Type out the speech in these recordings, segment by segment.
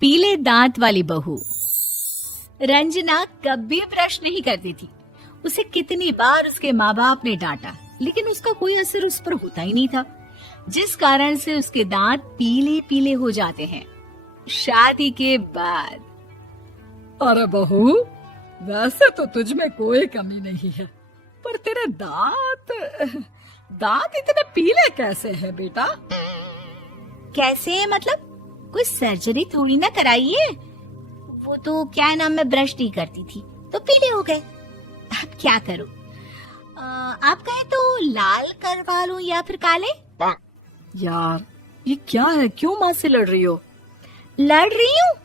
पीले दांत वाली बहू। रंजना कभी ब्रश नहीं करती थी। उसे कितनी बार उसके माँ बाप ने डांटा, लेकिन उसका कोई असर उस पर होता ही नहीं था, जिस कारण से उसके दांत पीले पीले हो जाते हैं। शादी के बाद अरे बहू, वैसे तो तुझ में कोई कमी नहीं है, पर तेरे दांत इतने पीले कैसे हैं बेटा? कैसे मतलब? कोई सर्जरी थोड़ी ना कराइए। वो तो क्या नाम, मैं ब्रश नहीं करती थी तो पीले हो गए। अब क्या करूं? आप कहें तो लाल करवा लूं या फिर काले? यार ये क्या है, क्यों माँ से लड़ रही हो? लड़ रही हूँ?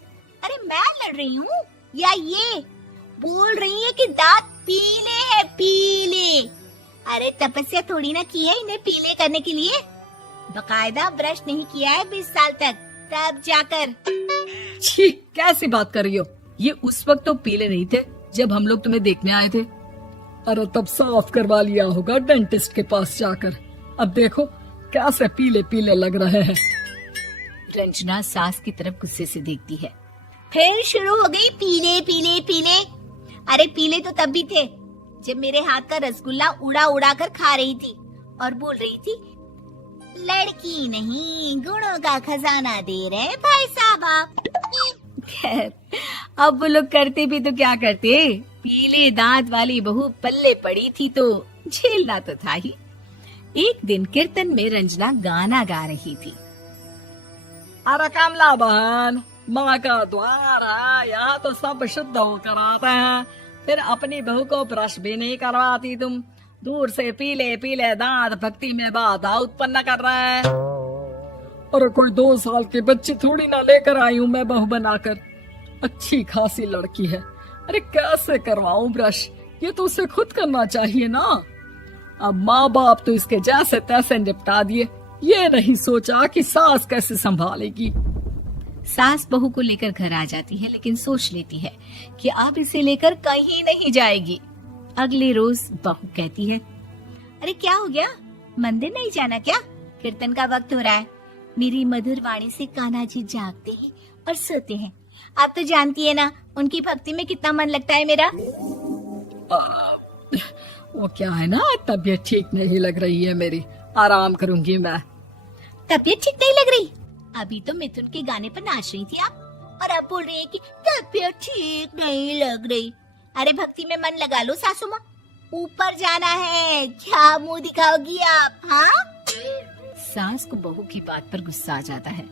अरे मैं लड़ रही हूँ या ये बोल रही है कि दांत पीले हैं, पीले। अरे तपस्या थोड़ी ना की है इन्हें पीले करने के लिए। बकायदा ब्रश नहीं किया है 20 साल तक, तब जाकर। छी, कैसी बात कर रही हो? ये उस वक्त तो पीले नहीं थे जब हम लोग तुम्हें देखने आए थे। अरे तब साफ करवा लिया होगा डेंटिस्ट के पास जाकर। अब देखो कैसे पीले पीले लग रहे हैं। रंजना सास की तरफ गुस्से से देखती है। फिर शुरू हो गई पीले पीले पीले। अरे पीले तो तब भी थे जब मेरे हाथ का रसगुल्ला उड़ा उड़ा कर खा रही थी और बोल रही थी, लड़की नहीं गुणों का खजाना दे रहे भाई साहब आप। खैर, अब वो लोग करते भी तो क्या करते, पीले दांत वाली बहू पल्ले पड़ी थी तो झेलना तो था ही। एक दिन कीर्तन में रंजना गाना गा रही थी। अरे कमला बहन, माँ का द्वार है, यहाँ तो सब शुद्ध होकर आते हैं, फिर अपनी बहू को ब्रश भी नहीं करवाती तुम। दूर से पीले पीले दांत भक्ति में बाधा उत्पन्न कर रहे हैं। अरे कोई 2 साल के बच्चे थोड़ी ना लेकर आई हूँ मैं बहू बनाकर। अच्छी खासी लड़की है, अरे कैसे करवाऊं ब्रश? ये तो उसे खुद करना चाहिए ना। अब माँ बाप तो इसके जैसे तैसे निपटा दिए, ये नहीं सोचा कि सास कैसे संभालेगी। सास बहू को लेकर घर आ जाती है, लेकिन सोच लेती है कि अब इसे लेकर कहीं नहीं जाएगी। अगले रोज बहू कहती है, अरे क्या हो गया, मंदिर नहीं जाना क्या? कीर्तन का वक्त हो रहा है। मेरी मधुर वाणी से कान्हा जी जागते हैं और सोते हैं। आप तो जानती है ना उनकी भक्ति में कितना मन लगता है मेरा। वो क्या है ना, तबीयत ठीक नहीं लग रही है मेरी, आराम करूंगी मैं। तबीयत ठीक नहीं लग रही? अभी तो मिथुन के गाने पर नाच रही थी आप, और अब बोल रही है कि तबीयत ठीक नहीं लग रही। अरे भक्ति में मन लगा लो सासू माँ, ऊपर जाना है, क्या मुंह दिखाओगी आप? हाँ? सास को बहू की बात पर गुस्सा आ जाता है।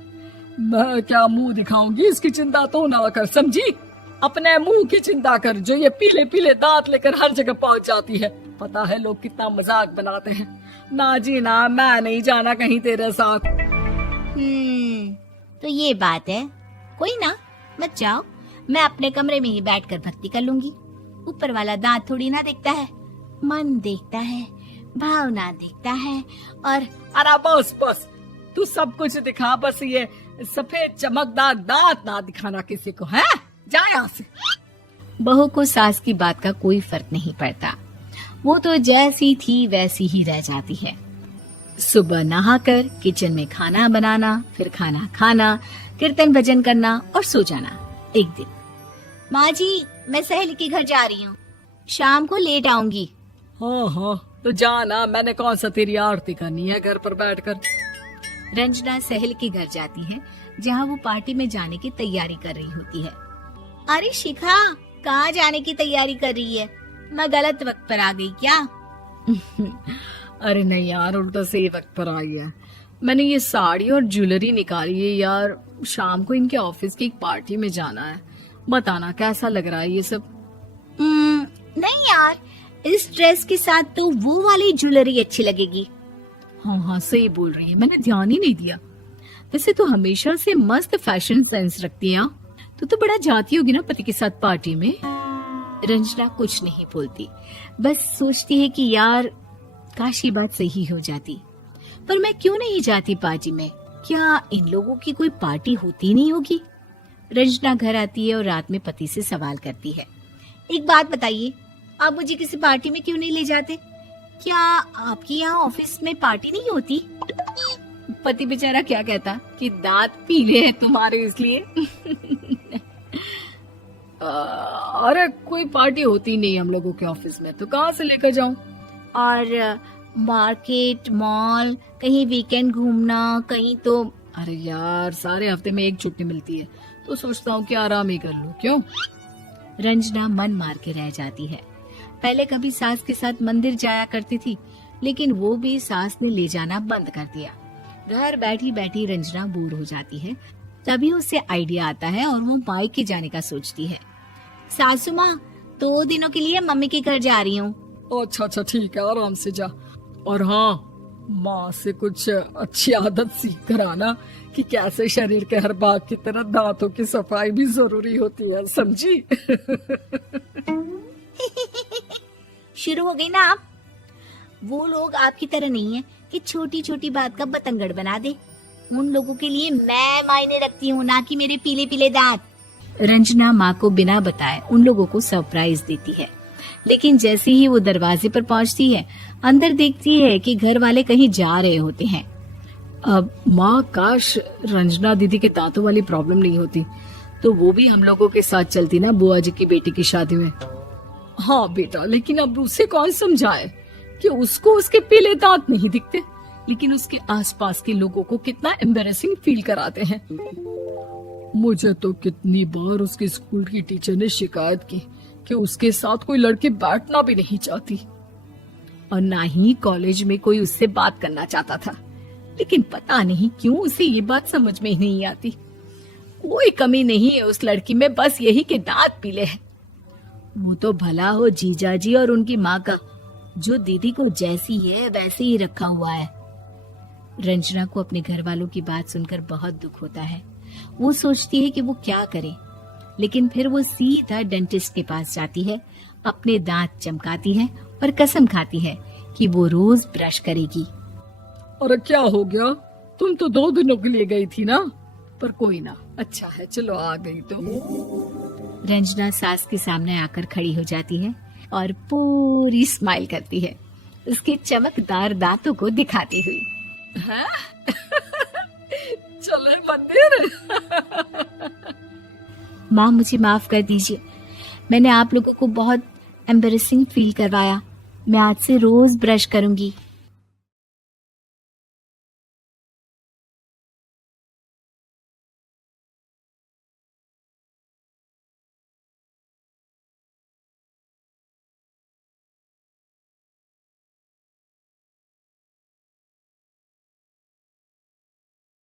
मैं क्या मुंह दिखाऊंगी, इसकी चिंता तो ना कर, समझी? अपने मुंह की चिंता कर, जो ये पीले पीले दांत लेकर हर जगह पहुंच जाती है। पता है लोग कितना मजाक बनाते हैं। ना जी ना, मैं नहीं जाना कहीं तेरे साथ। तो ये बात है, कोई ना, मत जाओ, मैं अपने कमरे में ही बैठकर भक्ति कर लूंगी। ऊपर वाला दांत थोड़ी ना देखता है, मन देखता है, भावना देखता है। और अरे बस बस, तू सब कुछ दिखा, बस ये सफेद चमकदार दांत ना दिखाना किसी को, है? जा यहाँ से। बहू को सास की बात का कोई फर्क नहीं पड़ता, वो तो जैसी थी वैसी ही रह जाती है। सुबह नहाकर किचन में खाना बनाना, फिर खाना खाना, कीर्तन भजन करना और सो जाना। एक दिन, माँ जी मैं सहेली के घर जा रही हूँ, शाम को लेट आऊंगी। हाँ हाँ तो जाना, मैंने कौन सा तेरी आरती करनी है घर पर बैठकर। रंजना सहेली के घर जाती है, जहाँ वो पार्टी में जाने की तैयारी कर रही होती है। अरे शिखा, कहाँ जाने की तैयारी कर रही है? मैं गलत वक्त पर आ गई क्या? अरे नहीं यार, उल्टा सही वक्त पर आ गया। मैंने ये साड़ी और ज्वेलरी निकाली है यार, शाम को इनके ऑफिस की एक पार्टी में जाना है। बताना कैसा लग रहा है ये सब? नहीं यार, इस ड्रेस के साथ तो वो वाली ज्वेलरी अच्छी लगेगी। हाँ हाँ सही बोल रही है, मैंने ध्यान ही नहीं दिया। वैसे तो हमेशा से मस्त फैशन सेंस रखती है। तो बड़ा जाती होगी ना पति के साथ पार्टी में। रंजना कुछ नहीं बोलती, बस सोचती है कि यार काश ये बात सही हो जाती, पर मैं क्यों नहीं जाती पार्टी में? क्या इन लोगों की कोई पार्टी होती नहीं होगी? रंजना घर आती है और रात में पति से सवाल करती है, एक बात बताइए, आप मुझे किसी पार्टी में क्यों नहीं ले जाते? क्या आपकी यहाँ ऑफिस में पार्टी नहीं होती? पति बेचारा क्या कहता कि दांत पीले हैं तुम्हारे इसलिए। अरे कोई पार्टी होती नहीं हम लोगों के ऑफिस में, तो कहाँ से लेकर जाऊं? और मार्केट, मॉल, कहीं वीकेंड घूमना, कहीं तो। अरे यार, सारे हफ्ते में एक छुट्टी मिलती है, तो सोचता हूँ कि आराम ही कर लूं। क्यों? रंजना मन मार के रह जाती है। पहले कभी सास के साथ मंदिर जाया करती थी, लेकिन वो भी सास ने ले जाना बंद कर दिया। घर बैठी बैठी रंजना बोर हो जाती है। तभी उसे आइडिया आता है और वो मायके जाने का सोचती है। सासू माँ, 2 दिनों के लिए मम्मी के घर जा रही हूँ। अच्छा अच्छा ठीक है, आराम से जा। और हाँ, माँ से कुछ अच्छी आदत सीख कर आना कि कैसे शरीर के हर भाग की तरह दांतों की सफाई भी जरूरी होती है, समझी? शुरू हो गई ना आप। वो लोग आपकी तरह नहीं है कि छोटी छोटी बात का बतंगड़ बना दे। उन लोगों के लिए मैं मायने रखती हूँ, ना कि मेरे पीले पीले दांत। रंजना माँ को बिना बताए उन लोगों को सरप्राइज देती है, लेकिन जैसे ही वो दरवाजे पर पहुंचती है, अंदर देखती है कि घर वाले कहीं जा रहे होते हैं। अब माँ, काश रंजना दीदी के दांतों वाली प्रॉब्लम नहीं होती, तो वो भी हम लोगों के साथ चलती ना बुआ जी की बेटी की शादी में। हाँ बेटा, लेकिन अब उसे कौन समझाए कि उसको उसके पीले दांत नहीं दिखते, लेकिन उसके आसपास के लोगों को कितना एम्बैरेसिंग फील कराते हैं। मुझे तो कितनी बार उसके स्कूल की टीचर ने शिकायत की कि उसके साथ कोई लड़की बैठना भी नहीं चाहती, और ना ही कॉलेज में कोई उससे बात करना चाहता था। लेकिन पता नहीं क्यों उसे ये बात समझ में ही नहीं आती। कोई कमी नहीं है उस लड़की में, बस यही कि दांत पीले हैं। वो तो भला हो जीजा जी और उनकी माँ का, जो दीदी को जैसी है वैसे ही रखा हुआ है। रंजना को अपने घर वालों की बात सुनकर बहुत दुख होता है। वो सोचती है कि वो क्या करे, लेकिन फिर वो सीधा डेंटिस्ट के पास जाती है, अपने दांत चमकाती है और कसम खाती है कि वो रोज ब्रश करेगी। अरे क्या हो गया? तुम तो 2 दिनों के लिए गई थी ना। पर कोई ना, अच्छा है, चलो आ गई तो। रंजना सास के सामने आकर खड़ी हो जाती है और पूरी स्माइल करती है, उसके चमकदार दांतों को दिखाती हुई। हैं? चले मंदिर। माँ, मुझे माफ कर दीजिए, मैंने आप लोगों को बहुत एम्बैरेसिंग फील करवाया। मैं आज से रोज ब्रश करूंगी।